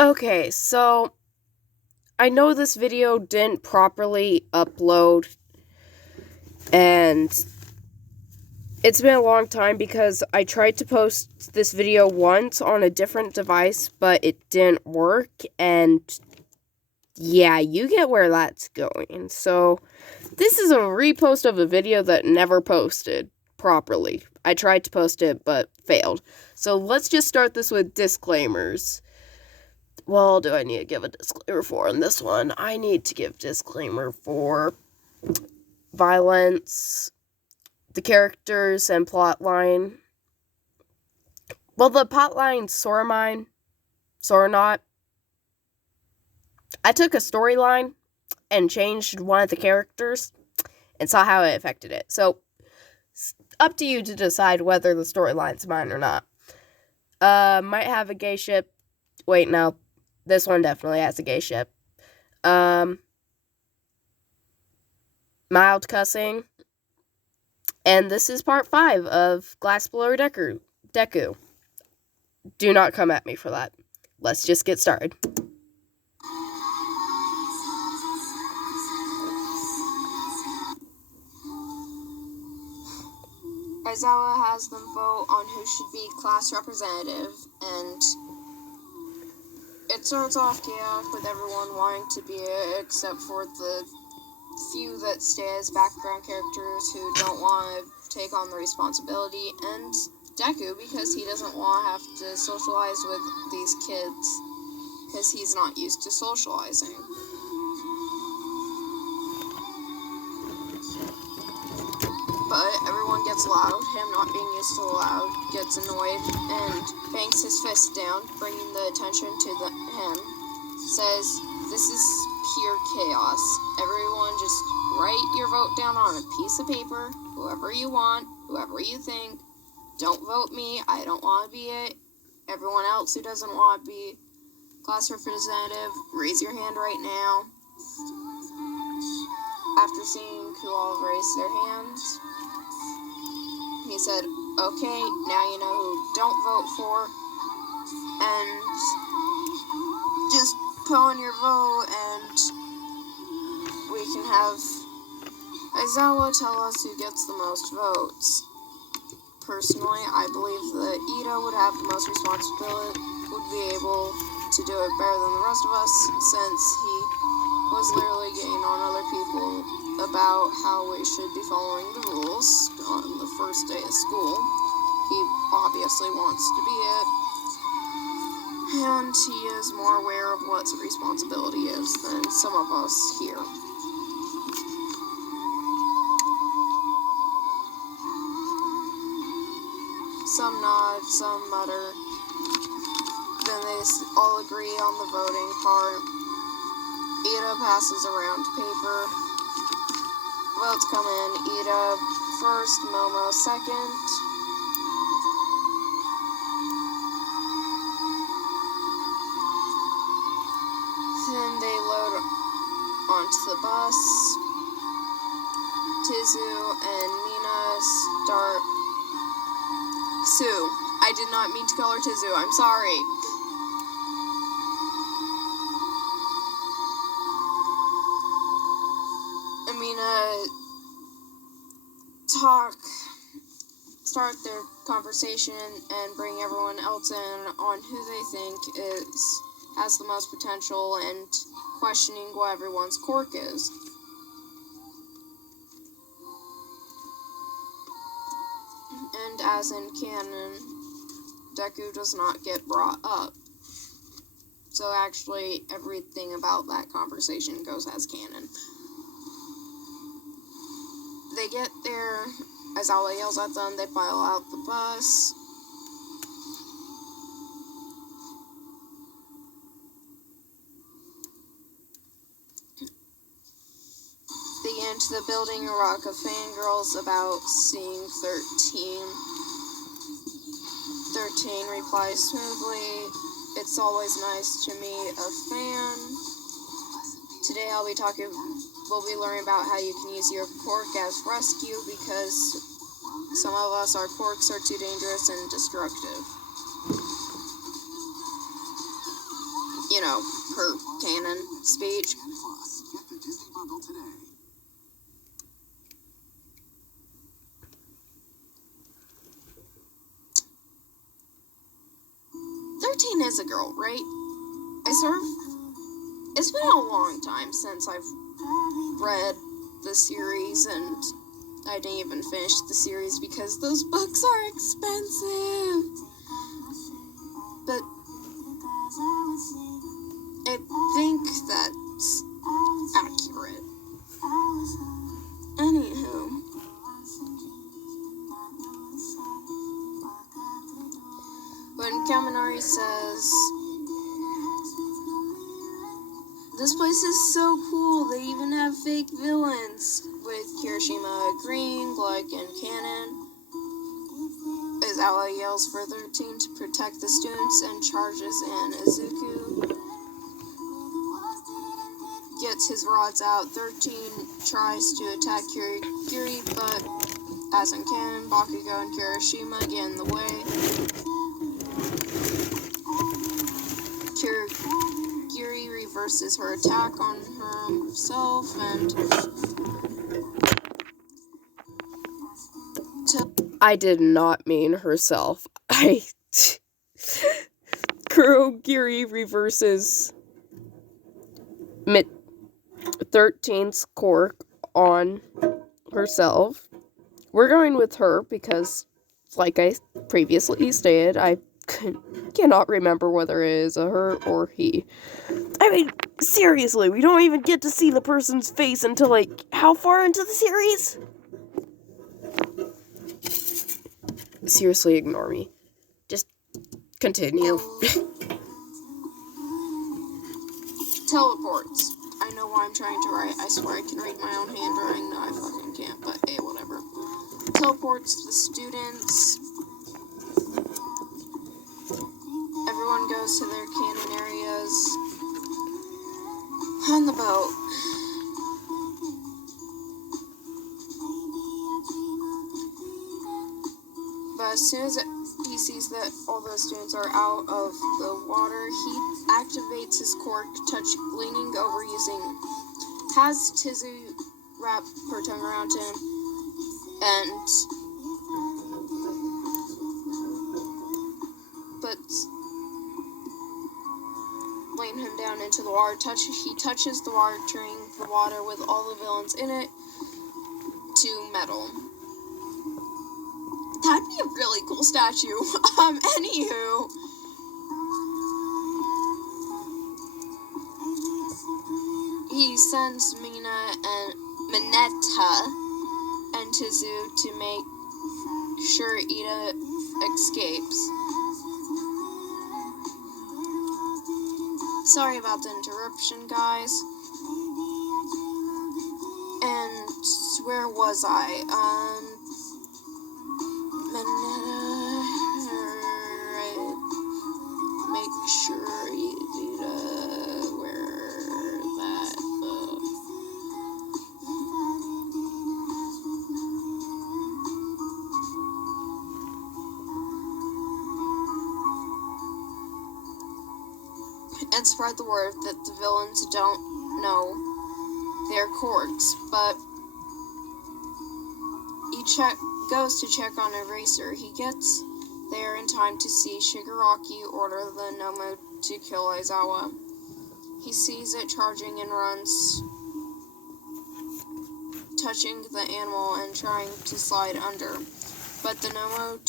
Okay, so I know this video didn't properly upload, and it's been a long time because I tried to post this video once on a different device, but it didn't work, and yeah, you get where that's going. So, this is a repost of a video that never posted properly. I tried to post it, but failed. So, let's just start this with disclaimers. Well, do I need to give a disclaimer for on this one? I need to give disclaimer for violence, the characters, and plotline. Well, the plotline's sorta not. I took a storyline and changed one of the characters and saw how it affected it. So, up to you to decide whether the storyline's mine or not. Might have a gay ship. Wait, no. This one definitely has a gay ship. Mild cussing. And this is part 5 of Glassblower Deku. Do not come at me for that. Let's just get started. Aizawa has them vote on who should be class representative, and it starts off chaotic with everyone wanting to be it, except for the few that stay as background characters who don't want to take on the responsibility, and Deku, because he doesn't want to have to socialize with these kids, because he's not used to socializing. But everyone gets loud. Him not being used to loud gets annoyed and bangs his fist down, bringing the attention to him. Says, "This is pure chaos. Everyone just write your vote down on a piece of paper. Whoever you want, whoever you think. Don't vote me. I don't want to be it. Everyone else who doesn't want to be class representative, raise your hand right now." After seeing who all raised their hands, he said, "Okay, now you know who don't vote for, and just put on your vote, and we can have Aizawa tell us who gets the most votes." Personally, I believe that Ida would have the most responsibility, would be able to do it better than the rest of us, since he was literally getting on other people about how we should be following the rules on the first day of school. He obviously wants to be it, and he is more aware of what responsibility is than some of us here. Some nod, some mutter. Then they all agree on the voting part. Ida passes around paper. Votes come in. Ida first, Momo second. Then they load onto the bus. Tizu and Mina start. Sue. I did not mean to call her Tizu. I'm sorry. Amina start their conversation and bring everyone else in on who they think has the most potential and questioning what everyone's quirk is. And as in canon, Deku does not get brought up. So actually, everything about that conversation goes as canon. They get there, Aizawa yells at them, they file out the bus. They get into the building, a rock of fangirls about seeing 13. 13 replies smoothly, "It's always nice to meet a fan. Today we'll be learning about how you can use your quirk as rescue, because some of us, our quirks are too dangerous and destructive." you know, her canon speech. Get the Disney bundle today. 13 is a girl, right? It's been a long time since I've read the series, and I didn't even finish the series because those books are expensive. But I think that's accurate. Anywho. When Kaminari says, "This place is so cool, they even have fake villains," with Kirishima agreeing, like in canon, Aizawa yells for 13 to protect the students and charges in. Izuku gets his rods out. 13 tries to attack Kirigiri, but as in canon, Bakugo and Kirishima get in the way. Kirigiri reverses her attack on herself and I did not mean herself. Kurogiri reverses 13's quirk on herself. We're going with her because, like I previously stated, I cannot remember whether it is a her or he. I mean, seriously, we don't even get to see the person's face until, like, how far into the series? Seriously, ignore me. Just continue. Teleports. I know why I'm trying to write. I swear I can read my own handwriting. No, I fucking can't, but hey, whatever. Teleports the students. Everyone goes to their canon areas on the boat. But as soon as he sees that all the students are out of the water, he activates his quirk, leaning over has Tizu wrap her tongue around him, and laying him down into the water. He touches the water with all the villains in it to metal. That'd be a really cool statue. Anywho. He sends Mineta and Tizu to make sure Ida escapes. Sorry about the interruption, guys. And where was I? Make sure you where that. And spread the word that the villains don't know their quirks, but he goes to check on Eraser. He gets there in time to see Shigaraki order the Nomu to kill Aizawa. He sees it charging and runs, touching the animal and trying to slide under. But the Nomu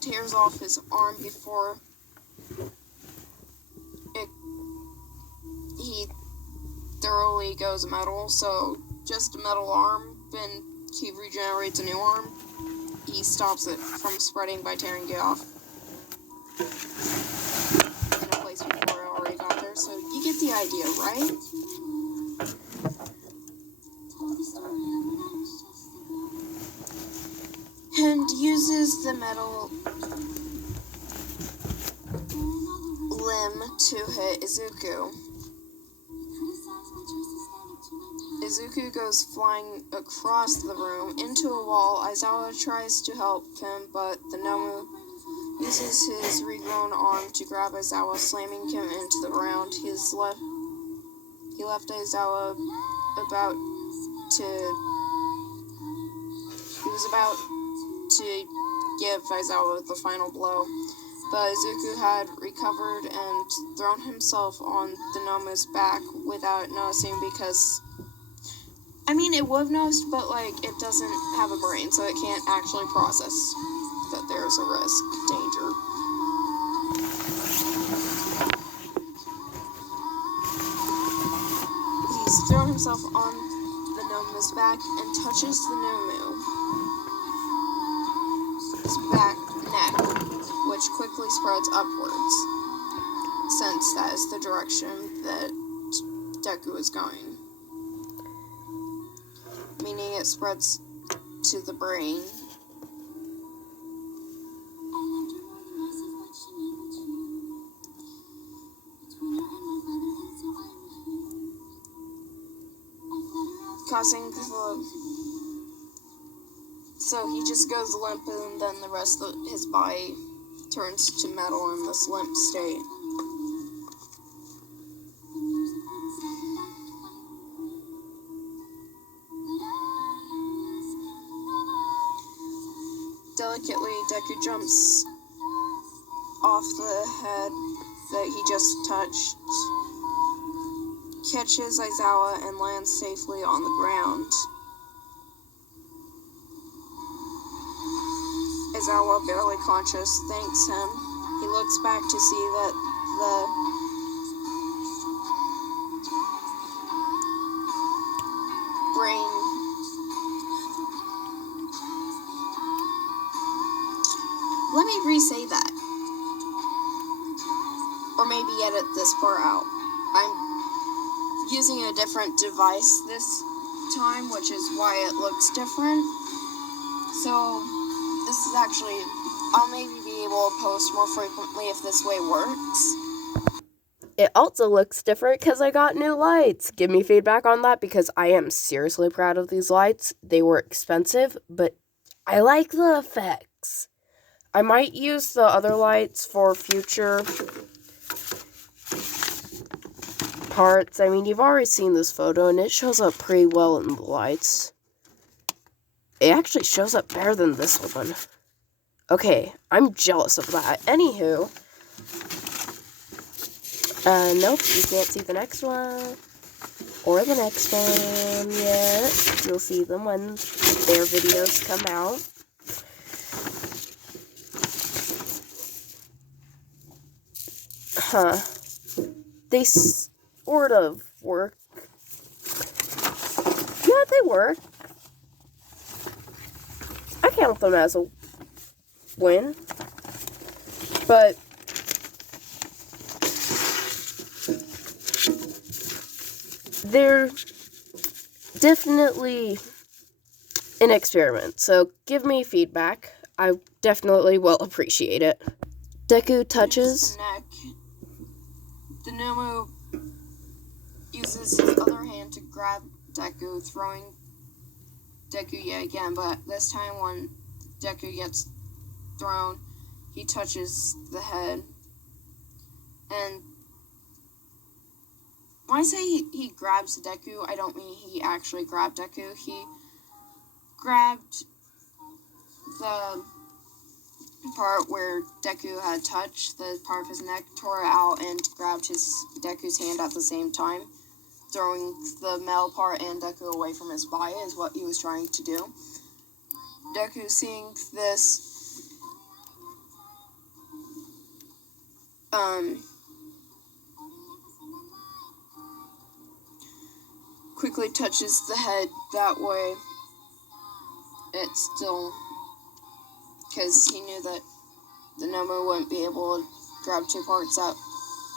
tears off his arm before he thoroughly goes metal, so just a metal arm, then he regenerates a new arm. He stops it from spreading by tearing it off in a place before it already got there, so you get the idea, right? And uses the metal limb to hit Izuku. Izuku goes flying across the room into a wall. Aizawa tries to help him, but the Nomu uses his regrown arm to grab Aizawa, slamming him into the ground. He left Aizawa he was about to give Aizawa the final blow, but Izuku had recovered and thrown himself on the Noma's back without noticing because, I mean, it would have noticed, but, like, it doesn't have a brain, so it can't actually process that there's a risk, danger. He's thrown himself on the Noma's back and touches the Nomu's back neck, which quickly spreads upwards, since that is the direction that Deku is going. Meaning it spreads to the brain. Causing so he just goes limp, and then the rest of his body turns to metal in this limp state. Delicately, Deku jumps off the head that he just touched, catches Aizawa, and lands safely on the ground. Aizawa, barely conscious, thanks him. He looks back to see that the brain let me re-say that. Or maybe edit this part out. I'm using a different device this time, which is why it looks different. So this is actually, I'll maybe be able to post more frequently if this way works. It also looks different because I got new lights. Give me feedback on that because I am seriously proud of these lights. They were expensive, but I like the effects. I might use the other lights for future parts. I mean, you've already seen this photo, and it shows up pretty well in the lights. It actually shows up better than this one. Okay, I'm jealous of that. Anywho, nope, you can't see the next one. Or the next one yet. You'll see them when their videos come out. Huh. They sort of work. Yeah, they work. I count them as a win. But they're definitely an experiment. So give me feedback. I definitely will appreciate it. Deku touches the neck. The Nomu uses his other hand to grab Deku, throwing Deku yet again, but this time when Deku gets thrown, he touches the head. And when I say he grabs Deku, I don't mean he actually grabbed Deku. He grabbed the part where Deku had touched, the part of his neck, tore it out, and grabbed Deku's hand at the same time, throwing the metal part and Deku away from his body is what he was trying to do. Deku, seeing this, quickly touches the head. That way it's still, because he knew that the Nomu wouldn't be able to grab two parts at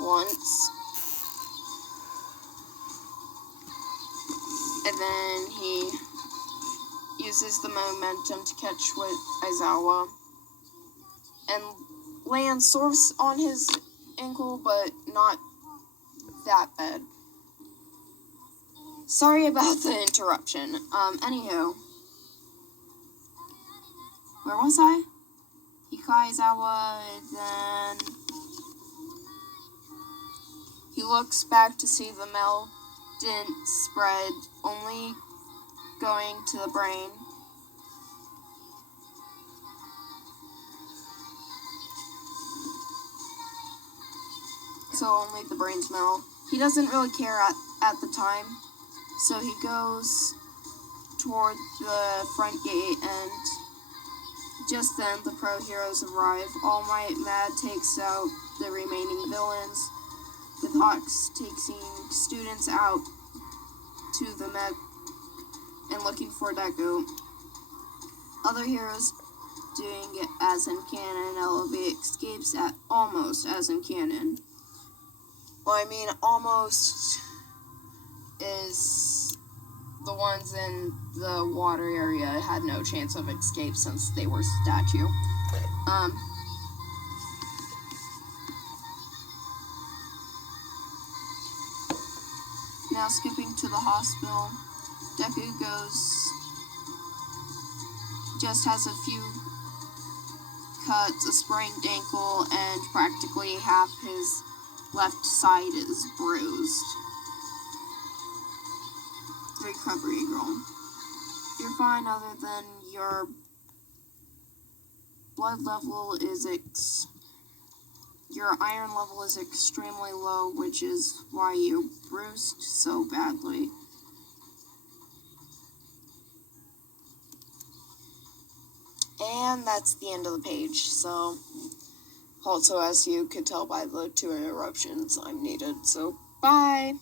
once. And then he uses the momentum to catch with Aizawa and lands sort of on his ankle, but not that bad. Sorry about the interruption. Anywho, where was I? He Kaizawa, then he looks back to see the meld didn't spread, only going to the brain. So only the brain smell. He doesn't really care at the time, so he goes toward the front gate, and just then the pro heroes arrive. All Might Mad takes out the remaining villains, with Hawks taking students out to the Met and looking for Deku. Other heroes doing it as in canon, LOB escapes at almost as in canon. Well, I mean, almost is the ones in the water area had no chance of escape since they were statue. Now skipping to the hospital, Deku just has a few cuts, a sprained ankle, and practically half his left side is bruised. Recovery girl. You're fine other than your blood level is your iron level is extremely low, which is why you bruised so badly. And that's the end of the page, so also as you could tell by the 2 interruptions I'm needed, so bye!